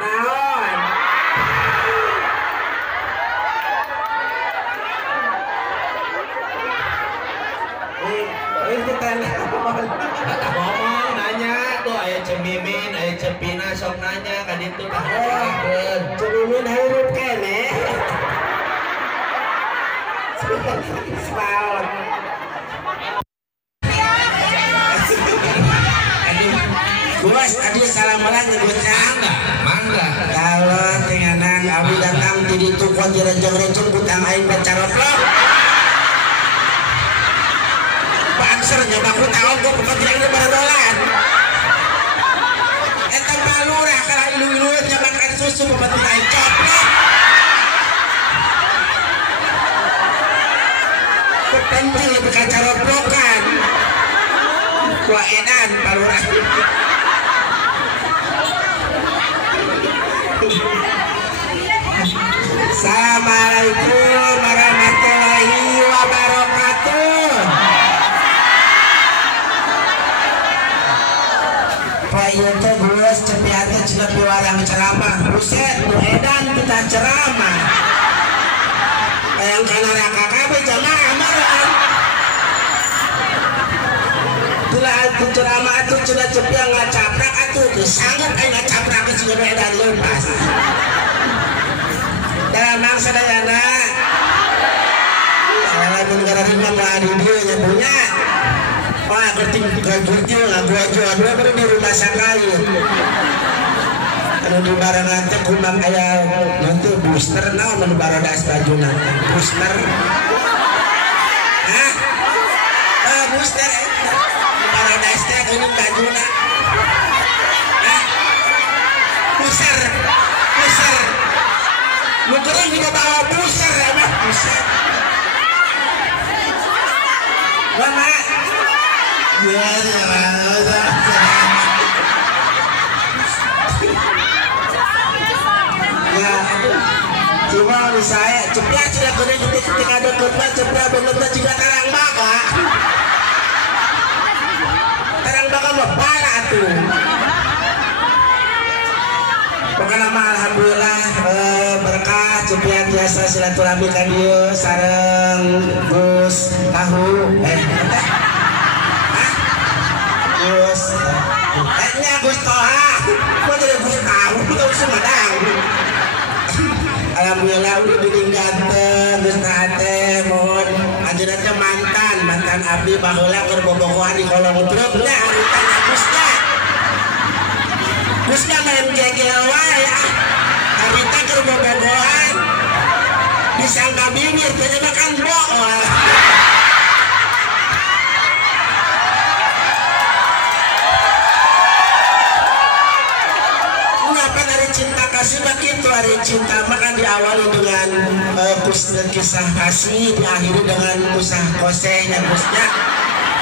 naon itu kan ngomong nanya tuh aya cemimin aya cepina sok nanya kan itu tah cemimin hirup kene Spawn. Bos, tadi salam malam ya bocah. Mangga. Kalau tenganan abi datang di ditu kon direjeng-rejeng butang aing pacaroplok. Panser nyoba ku tahu ku pekerjaan di barolan. Eta balurah kalau ilu-ilueut nyabakan susu pembantu aing coplok. Penting lebih kacaroblokan. Wah edan balurah. Assalamualaikum warahmatullahi wabarakatuh. Pak ieu teh geus cepian teh cenah piwarang ceramah. Buset, nu edan kita ceramah. Yang kana neraka kabeh jamaah marah. Tula atuh ceramah atuh cenah cepian ngacaprak atuh teu sanggup aya ngacaprak ke cenah edan leupas. Dalam sadayana lamun negara imam lah di dia yang punya wah gerting gertil lah gua jual dua baru di rumah sakaya anu di barangan teh kumbang aya nanti booster naon anu barodas bajuna booster hah booster barodas teh kuning bajuna hah booster lu kering juga bawa buser ya mah buser mana ya ya cuma saya cepet sudah kena ketika ada korban cepet bener-bener juga tarang baka mah parah tuh. Pokoknya mah alhamdulillah berkah cepian biasa silaturahmi ka dieu sareng Gus Tahu Gus nya Gus Toha kok jadi Gus Tahu kita Sumedang. Alhamdulillah udah ditinggalkan Gus Teh mohon anjeunna teh mantan abdi baheula keur bobogohan di kolong truknya tanya Gusnya main gegel wae hari teh keur bobogohan disangka bibir teh makan bool. Ngapa dari cinta kasih begitu hari cinta makan diawali dengan kisah kasih diakhiri dengan kisah kosenya Gusnya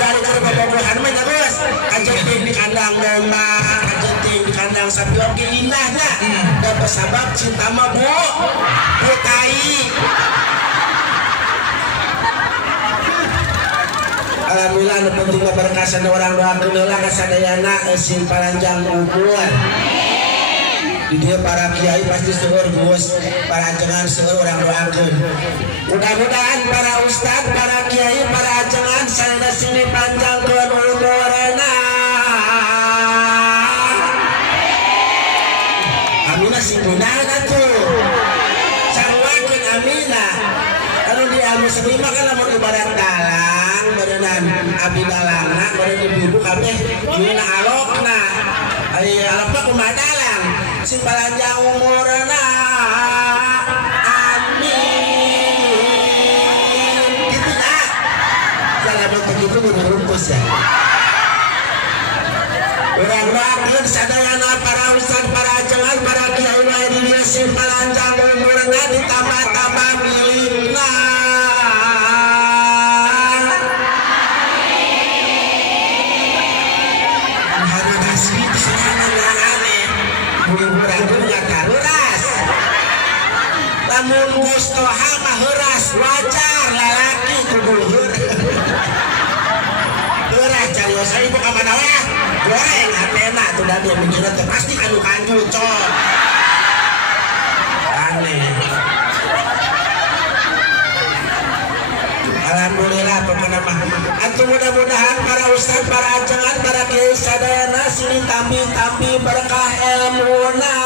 dari bobogohan mah terus kajenting di kandang domba kajenting di kandang sapi oke indahnya dan bersabab cinta mah bu putai. Alhamdulillah nu penting berkasan orang doakeun heula kasadayana sing paranjang umur. Di dia para kiai pasti seueur Gus, para ajengan seueur orang doakeun. Mudah-mudahan para ustad, para kiai, para ajengan sareng sini panjangkeun umurna. Aminah sing beunang atuh. Sarwakeun aminah. Anu di anu seni mah kan lamun ibarat dalang, beuneunan abdi dalangna, beuneu ibu kabeh dieuna alokna. Ai alokna kumaha dalang? Sing panjang umurna. Begitu berumpus ya. Orang-orang sadayana para ustad, para ajengan, para kiai lain di sing panjang umurna ditambah-tambah milikna. Hanya asli sebenarnya aneh. Bulan itu nggak taruras. Lamun Gus Toha mah heuras wajar lalaki kubuhur. Saya ibu kamana weh goreng hatena tuh dah dia mikirnya pasti anu kanju cok mah. Atuh mudah-mudahan para ustaz, para ajangan, para kiai sadayana sini tambi-tambi berkah ilmuna.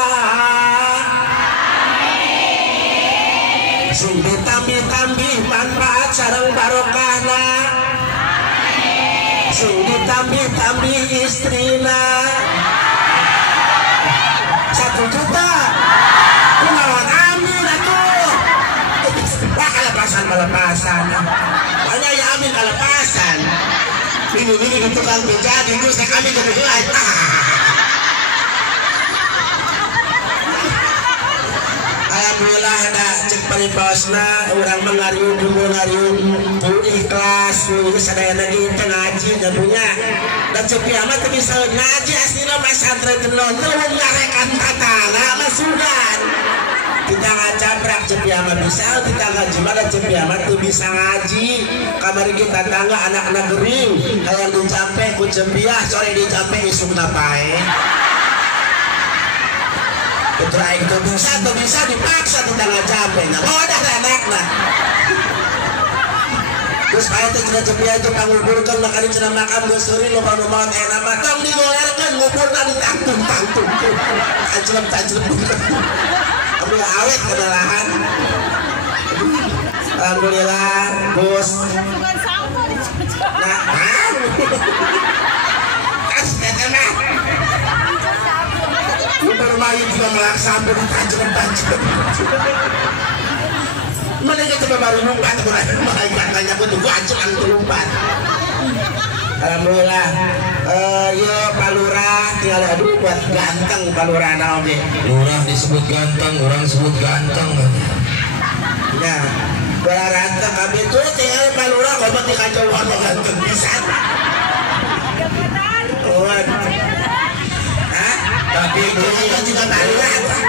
Sing ditambi-tambi manfaat sareng barokahna. Sing ditambi-tambi istrina. 1 juta. Kunaon amin atuh. Wah kalepasan. Banyak ya amin kalepasan. Minggu-minggu tukang beca minggu saya kami kebetulan. Alhamdulillah ada cek paripasna orang mengariung dulu ngariung tuh ikhlas tuh sadayana di ngaji punya dan cek kiamat bisa ngaji aslinya pesantren tenon tuh ngarekan tatana masukan kita ngacabrak cek kiamat bisa kita ngaji malah cek kiamat tuh bisa ngaji kamar kita tangga anak-anak gering kayak dicampe ku cembiah sore dicampe isuk napae putra itu bisa dipaksa kita nggak capek nggak bodoh anaknya terus kayak itu cerita aja panguburkan makan cina makan gosuri lupa lupa enak matang digolerkan nguburkan ditangtung tancilem kamu nggak awet kedalahan alhamdulillah bos nah kasih mah bermain juga melaksanakan tancap mereka coba baru lompat mereka tanya aku tunggu ancuran tuh lompat alhamdulillah yo Pak Lurah tinggal aduh buat ganteng Pak Lurah oke Lurah disebut ganteng orang sebut ganteng ya berarti kami itu tinggal Pak Lurah kalau mati kacau warna ganteng bisa tapi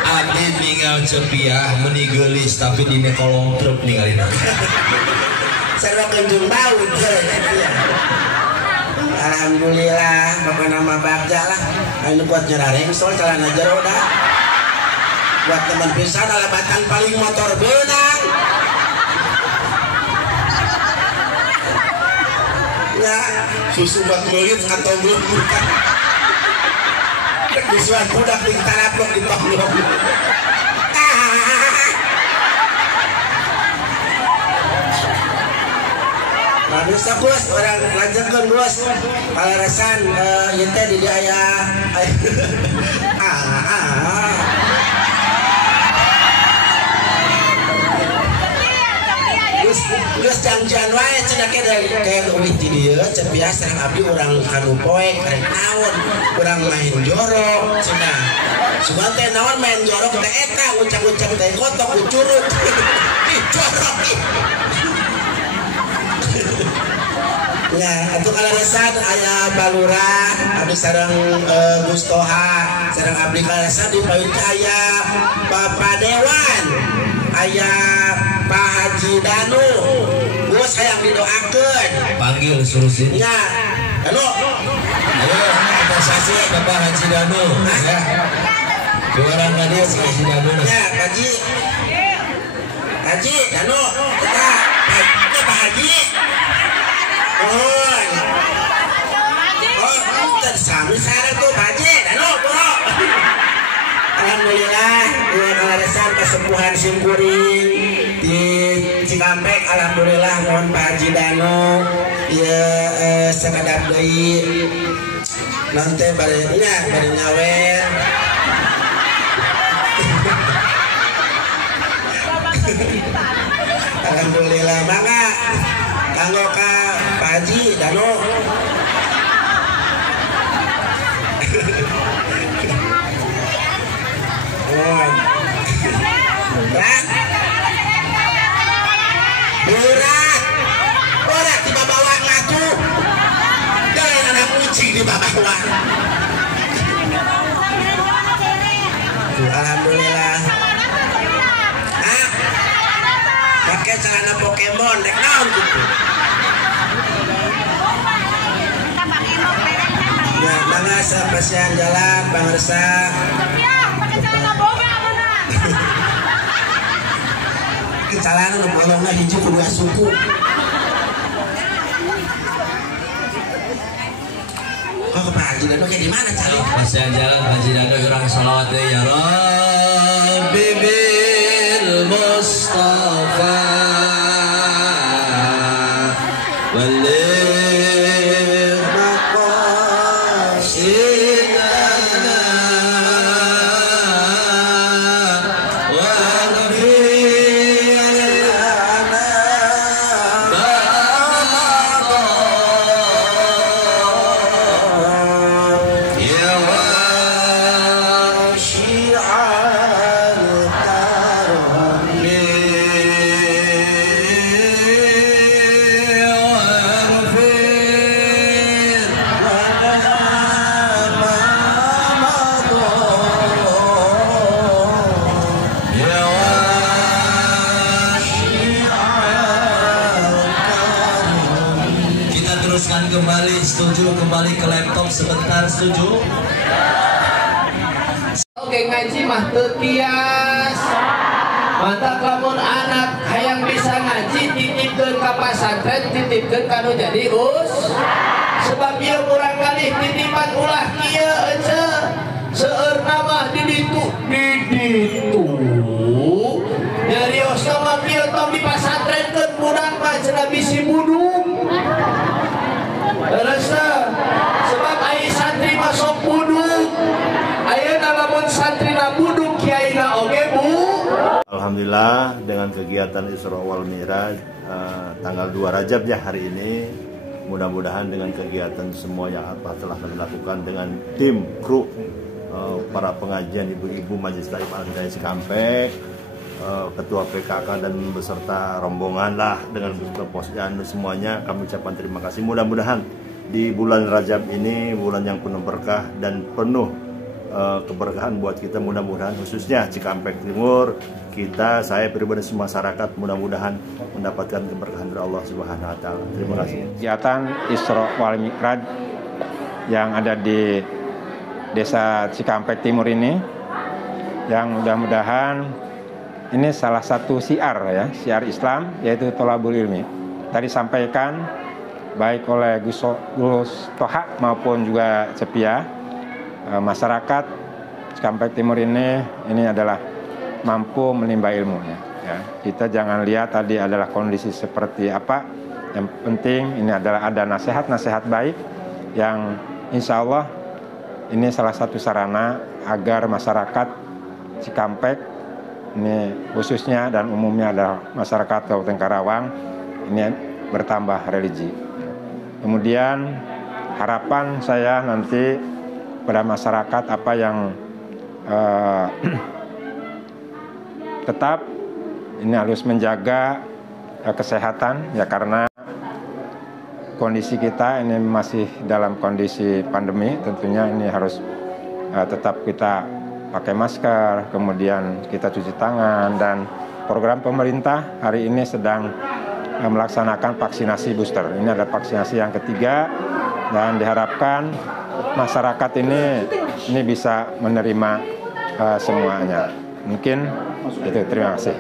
abdi ninggal cepiah menigelis tapi dina kolong truk ninggalin serba kenjung bau alhamdulillah bapak nama bagja lah ini buat nyerareng soal celana jero dah buat teman pisan alabatan paling motor benang ya susu buat mulut atau belum bukan Disuan budak di tarapok di toklok. Nah bisa bos orang lanjutkan bos palarasan yente di dia Gus jangan wae cenah kayak ulit di dia cepia sareng abdi orang kanu poe karek naon urang main jorok cenah sugan teh naon main jorok teh eta ucap-ucap teh kotok ucuruk jorok ya itu kalarasan aya Balurah abdi sareng Gus Toha sareng abdi kalarasan di paeut aya Bapak Dewan aya Pak Haji Danu bos hayang didoakeun panggil suruh sini ya Danu ayo kita sasi Bapak Haji Danu ya orang tadi Pak Haji Danu ya Haji Danu kita Pak Haji oh kita sami sareng tuh Pak Haji Danu bro alhamdulillah dua kalarasan kesembuhan simkuring di Cikampek alhamdulillah mohon Pak Haji Danu ya sekadar deui nanti barenya bari nyawer alhamdulillah mangga kanggo ka Pak Haji Danu Berat orang tiba bawa ngatu dan anak kucing di bawah alhamdulillah pakai celana Pokemon dek naon gitu ya bangga sepasian jalan bangsa kesalahan bolongnya hiji kedua suku Haji Danu kayak di mana cari? Masih jalan Haji Danu orang sholawat ya Rabbi bil Mustafa Walil maqasidana teruskan kembali, setuju kembali ke laptop sebentar, setuju? Oke, ngaji mah tetias. Mantap lamun anak hayang bisa ngaji titipkeun ka pasantren, titipkeun kanu jadi sebab ieu urang kali titipan ulah kieu ece. Seueurna mah di ditu. Nyarios mah kieu tong di pasantrenkeun budak mah cenah bisi budung. Rasa sebab ai santri masuk buduk, ayeuna lamun santri na buduk kiaina oge Bu. Alhamdulillah dengan kegiatan Isra wal Mi'raj tanggal 2 Rajab ya hari ini, mudah-mudahan dengan kegiatan semua yang telah kami lakukan dengan tim kru para pengajian ibu-ibu Majelis Talim Al-Hidayah Cikampek, ketua PKK dan beserta rombongan lah dengan posyandu semuanya, kami ucapkan terima kasih. Mudah-mudahan di bulan Rajab ini bulan yang penuh berkah dan penuh keberkahan buat kita, mudah-mudahan khususnya Cikampek Timur kita, saya pribadi semua masyarakat mudah-mudahan mendapatkan keberkahan dari Allah Subhanahu wa taala. Terima kasih. Kegiatan Isra wal Mi'raj yang ada di Desa Cikampek Timur ini, yang mudah-mudahan ini salah satu syiar Islam, yaitu Tholabul Ilmi. Tadi sampaikan baik oleh Gus Toha maupun juga Cepia, masyarakat Cikampek Timur ini adalah mampu menimba ilmu ya. Kita jangan lihat tadi adalah kondisi seperti apa, yang penting ini adalah ada nasihat-nasihat baik yang insya Allah ini salah satu sarana agar masyarakat Cikampek ini khususnya dan umumnya adalah masyarakat Kabupaten Karawang ini bertambah religi. Kemudian harapan saya nanti pada masyarakat apa yang tetap ini harus menjaga kesehatan ya, karena kondisi kita ini masih dalam kondisi pandemi, tentunya ini harus tetap kita pakai masker, kemudian kita cuci tangan, dan program pemerintah hari ini sedang melaksanakan vaksinasi booster. Ini ada vaksinasi yang ketiga dan diharapkan masyarakat ini bisa menerima semuanya. Mungkin itu, terima kasih.